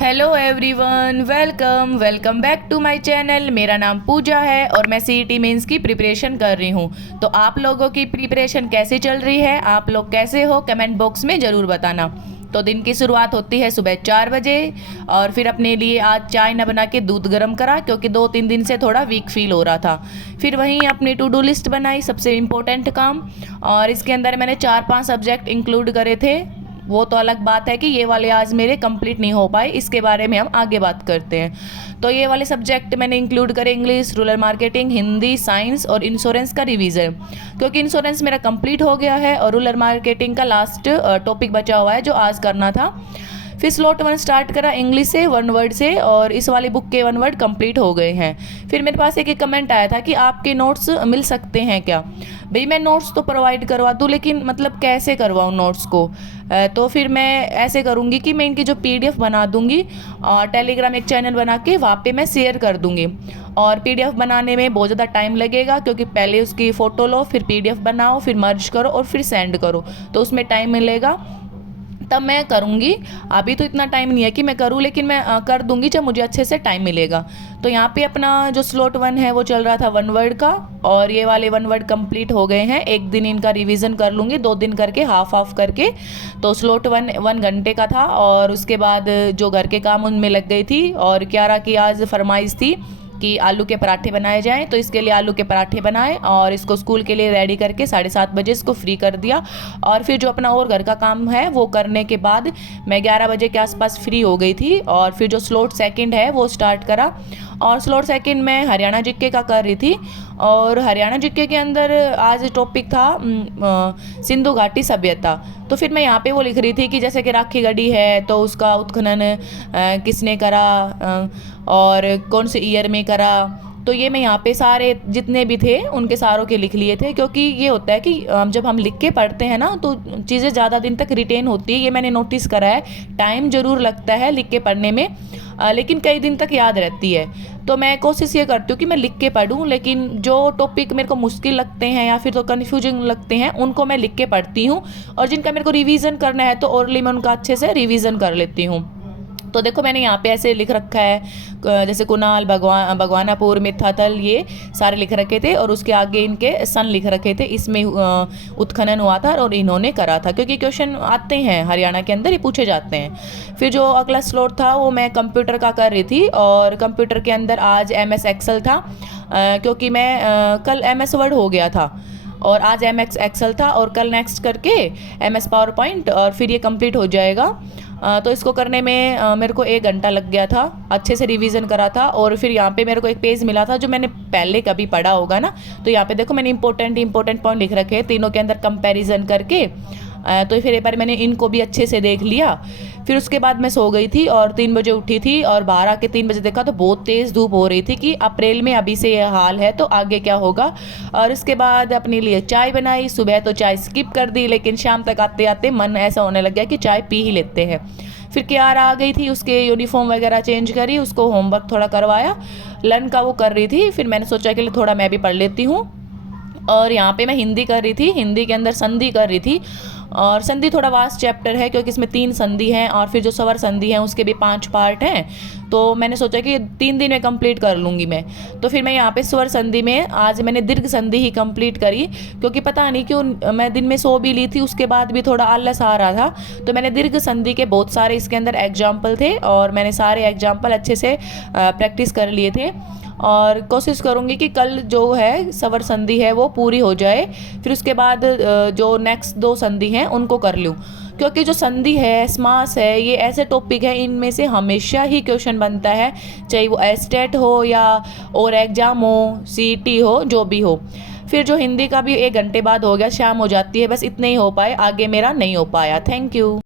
Hello everyone, welcome welcome back to my channel. मेरा नाम पूजा है और मैं सीईटी मेंस की प्रिपरेशन कर रही हूँ। तो आप लोगों की प्रिपरेशन कैसी चल रही है, आप लोग कैसे हो, कमेंट बॉक्स में ज़रूर बताना। तो दिन की शुरुआत होती है सुबह 4 बजे और फिर अपने लिए आज चाय न बना के दूध गर्म करा, क्योंकि 2-3 दिन से थोड़ा वीक फील हो रहा था। फिर वहीं अपनी टू डू लिस्ट बनाई, सबसे इम्पोर्टेंट काम, और इसके अंदर मैंने 4-5 सब्जेक्ट इंक्लूड करे थे। वो तो अलग बात है कि ये वाले आज मेरे कंप्लीट नहीं हो पाए, इसके बारे में हम आगे बात करते हैं। तो ये वाले सब्जेक्ट मैंने इंक्लूड करे English, rural marketing, Hindi, science और इंश्योरेंस का रिवीजन, क्योंकि इंश्योरेंस मेरा कंप्लीट हो गया है और रूरल मार्केटिंग का लास्ट टॉपिक बचा हुआ है जो आज करना था। फिर स्लॉट 1 स्टार्ट करा इंग्लिश से 1 वर्ड से, और इस वाली बुक के 1 वर्ड कंप्लीट हो गए हैं। फिर मेरे पास एक कमेंट आया था कि आपके नोट्स मिल सकते हैं क्या। भाई मैं नोट्स तो प्रोवाइड करवा दूँ, लेकिन मतलब कैसे करवाऊँ नोट्स को। तो फिर मैं ऐसे करूँगी कि मैं इनकी जो पीडीएफ बना दूँगी और टेलीग्राम एक चैनल बना के वहाँ पे मैं शेयर कर दूँगी। और पीडीएफ बनाने में बहुत ज़्यादा टाइम लगेगा, क्योंकि पहले उसकी फ़ोटो लो, फिर पीडीएफ बनाओ, फिर मर्ज करो और फिर सेंड करो, तो उसमें टाइम मिलेगा। तब मैं करूँगी, अभी तो इतना टाइम नहीं है कि मैं करूँ, लेकिन मैं कर दूँगी जब मुझे अच्छे से टाइम मिलेगा। तो यहाँ पे अपना जो स्लॉट 1 है वो चल रहा था 1 वर्ड का, और ये वाले 1 वर्ड कंप्लीट हो गए हैं। एक दिन इनका रिवीजन कर लूँगी, 2 दिन करके हाफ हाफ करके। तो स्लॉट 1 घंटे का था, और उसके बाद जो घर के काम उनमें लग गई थी। और क्यारा की आज फरमाइश थी कि आलू के पराठे बनाए जाएं, तो इसके लिए आलू के पराठे बनाए और इसको स्कूल के लिए रेडी करके 7:30 बजे इसको फ्री कर दिया। और फिर जो अपना और घर का काम है वो करने के बाद मैं 11 बजे के आसपास फ्री हो गई थी। और फिर जो स्लॉट 2 है वो स्टार्ट करा, और स्लॉट 2 में हरियाणा जीके का कर रही थी। और हरियाणा जीके के अंदर आज टॉपिक था सिंधु घाटी सभ्यता। तो फिर मैं यहाँ पे वो लिख रही थी कि जैसे कि राखी गढ़ी है तो उसका उत्खनन किसने करा और कौन से ईयर में करा। तो ये मैं यहाँ पे सारे जितने भी थे उनके सारों के लिख लिए थे, क्योंकि ये होता है कि जब हम लिख के पढ़ते हैं ना तो चीज़ें ज़्यादा दिन तक रिटेन होती है। ये मैंने नोटिस करा है, टाइम ज़रूर लगता है लिख के पढ़ने में, लेकिन कई दिन तक याद रहती है। तो मैं कोशिश ये करती हूँ कि मैं लिख के पढूं, लेकिन जो टॉपिक मेरे को मुश्किल लगते हैं या फिर तो कन्फ्यूजिंग लगते हैं उनको मैं लिख के पढ़ती हूँ, और जिनका मेरे को रिवीजन करना है तो ओरली मैं उनका अच्छे से रिवीजन कर लेती हूँ। तो देखो मैंने यहाँ पे ऐसे लिख रखा है, जैसे कुणाल, भगवानापुर, मिथातल, ये सारे लिख रखे थे, और उसके आगे इनके सन लिख रखे थे। इसमें उत्खनन हुआ था और इन्होंने करा था, क्योंकि क्वेश्चन आते हैं हरियाणा के अंदर, ये पूछे जाते हैं। फिर जो अगला स्लॉट था वो मैं कंप्यूटर का कर रही थी, और कंप्यूटर के अंदर आज MS एक्सेल था, क्योंकि मैं कल MS वर्ड हो गया था और आज MS एक्सेल था, और कल नेक्स्ट करके MS पावर पॉइंट, और फिर ये कंप्लीट हो जाएगा। तो इसको करने में मेरे को 1 घंटा लग गया था, अच्छे से रिवीजन करा था। और फिर यहाँ पे मेरे को एक पेज मिला था जो मैंने पहले कभी पढ़ा होगा ना, तो यहाँ पे देखो मैंने इंपॉर्टेंट पॉइंट लिख रखे हैं तीनों के अंदर कंपैरिजन करके। तो फिर एक बार मैंने इनको भी अच्छे से देख लिया। फिर उसके बाद मैं सो गई थी और 3 बजे उठी थी, और 12 के 3 बजे देखा तो बहुत तेज़ धूप हो रही थी कि अप्रैल में अभी से यह हाल है तो आगे क्या होगा। और इसके बाद अपने लिए चाय बनाई। सुबह तो चाय स्किप कर दी, लेकिन शाम तक आते आते मन ऐसा होने लग गया कि चाय पी ही लेते हैं। फिर क्यारा आ गई थी, उसके यूनिफॉर्म वगैरह चेंज करी, उसको होमवर्क थोड़ा करवाया, लन का वो कर रही थी। फिर मैंने सोचा कि थोड़ा मैं भी पढ़ लेती हूँ, और यहाँ पे मैं हिंदी कर रही थी, हिंदी के अंदर संधि कर रही थी। और संधि थोड़ा वास्ट चैप्टर है, क्योंकि इसमें 3 संधि हैं, और फिर जो स्वर संधि हैं उसके भी 5 पार्ट हैं। तो मैंने सोचा कि 3 दिन में कंप्लीट कर लूँगी मैं। तो फिर मैं यहाँ पे स्वर संधि में आज मैंने दीर्घ संधि ही कंप्लीट करी, क्योंकि पता नहीं क्यों मैं दिन में सो भी ली थी, उसके बाद भी थोड़ा आलस आ रहा था। तो मैंने दीर्घ संधि के बहुत सारे इसके अंदर एग्जाम्पल थे, और मैंने सारे एग्जाम्पल अच्छे से प्रैक्टिस कर लिए थे। और कोशिश करूँगी कि कल जो है स्वर संधि है वो पूरी हो जाए, फिर उसके बाद जो नेक्स्ट 2 संधि हैं उनको कर लूँ। क्योंकि जो संधि है, समास है, ये ऐसे टॉपिक है, इनमें से हमेशा ही क्वेश्चन बनता है, चाहे वो एस्टेट हो या और एग्जाम हो, सीईटी हो, जो भी हो। फिर जो हिंदी का भी 1 घंटे बाद हो गया, शाम हो जाती है, बस इतने ही हो पाए, आगे मेरा नहीं हो पाया। Thank you.